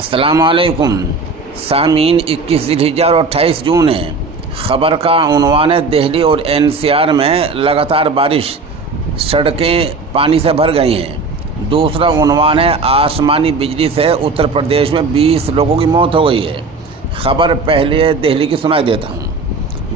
अस्सलामुअलैकुम सामीन। 21 ज़िलहिज्जा और 28 जून है। ख़बर का उन्वान है, दिल्ली और एनसीआर में लगातार बारिश, सड़कें पानी से भर गई हैं। दूसरा उन्वान है, आसमानी बिजली से उत्तर प्रदेश में 20 लोगों की मौत हो गई है। ख़बर पहले दिल्ली की सुनाई देता हूँ।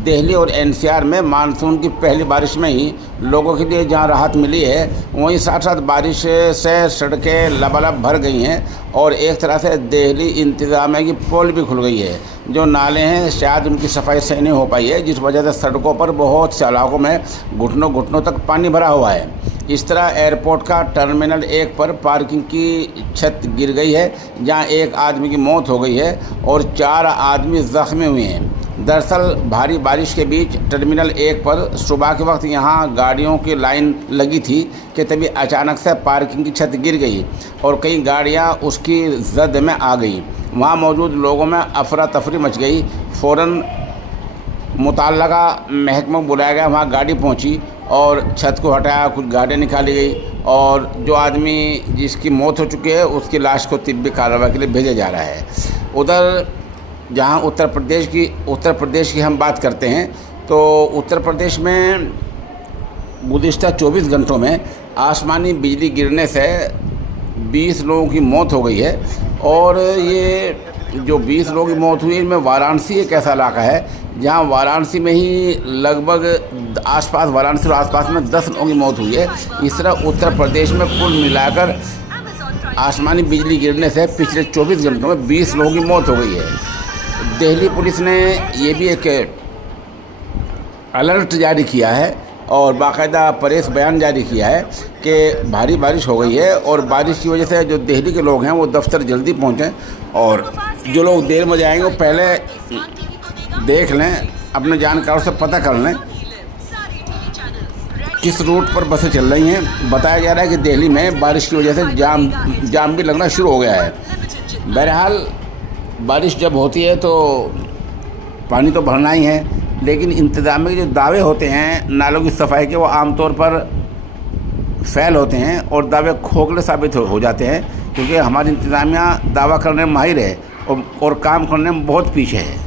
दिल्ली और एनसीआर में मानसून की पहली बारिश में ही लोगों के लिए जहां राहत मिली है, वहीं साथ साथ बारिश से सड़कें लबालब भर गई हैं और एक तरह से दिल्ली इंतज़ामिया की पोल भी खुल गई है। जो नाले हैं शायद उनकी सफाई से नहीं हो पाई है, जिस वजह से सड़कों पर बहुत से इलाकों में घुटनों घुटनों तक पानी भरा हुआ है। इस तरह एयरपोर्ट का टर्मिनल 1 पर पार्किंग की छत गिर गई है, जहां एक आदमी की मौत हो गई है और 4 आदमी ज़ख्मी हुए हैं। दरअसल भारी बारिश के बीच टर्मिनल 1 पर सुबह के वक्त यहां गाड़ियों की लाइन लगी थी कि तभी अचानक से पार्किंग की छत गिर गई और कई गाड़ियां उसकी जद में आ गई। वहां मौजूद लोगों में अफरा तफरी मच गई। फ़ौरन मुतल्लका महकमा बुलाया गया, वहां गाड़ी पहुंची और छत को हटाया, कुछ गाड़ियाँ निकाली गई और जो आदमी जिसकी मौत हो चुकी है उसकी लाश को तिब्बी कार्रवाई के लिए भेजा जा रहा है। उधर जहां उत्तर प्रदेश की हम बात करते हैं, तो उत्तर प्रदेश में गुज़िश्ता 24 घंटों में आसमानी बिजली गिरने से 20 लोगों की मौत हो गई है। और ये जो 20 लोगों की मौत हुई, इनमें वाराणसी एक ऐसा इलाका है जहां वाराणसी में ही लगभग वाराणसी और आसपास में 10 लोगों की मौत हुई है। इस तरह उत्तर प्रदेश में कुल मिलाकर आसमानी बिजली गिरने से पिछले 24 घंटों में 20 लोगों की मौत हो गई है। दिल्ली पुलिस ने ये भी एक अलर्ट जारी किया है और बाकायदा प्रेस बयान जारी किया है कि भारी बारिश हो गई है और बारिश की वजह से जो दिल्ली के लोग हैं वो दफ्तर जल्दी पहुंचें और जो लोग देर में जाएंगे वो पहले देख लें, अपने जानकारों से पता कर लें किस रूट पर बसें चल रही हैं। बताया जा रहा है कि दिल्ली में बारिश की वजह से जाम भी लगना शुरू हो गया है। बहरहाल बारिश जब होती है तो पानी तो भरना ही है, लेकिन इंतज़ामिया के जो दावे होते हैं नालों की सफाई के, वो आमतौर पर फ़ेल होते हैं और दावे खोखले साबित हो जाते हैं, क्योंकि हमारी इंतज़ामिया दावा करने में माहिर है और काम करने में बहुत पीछे है।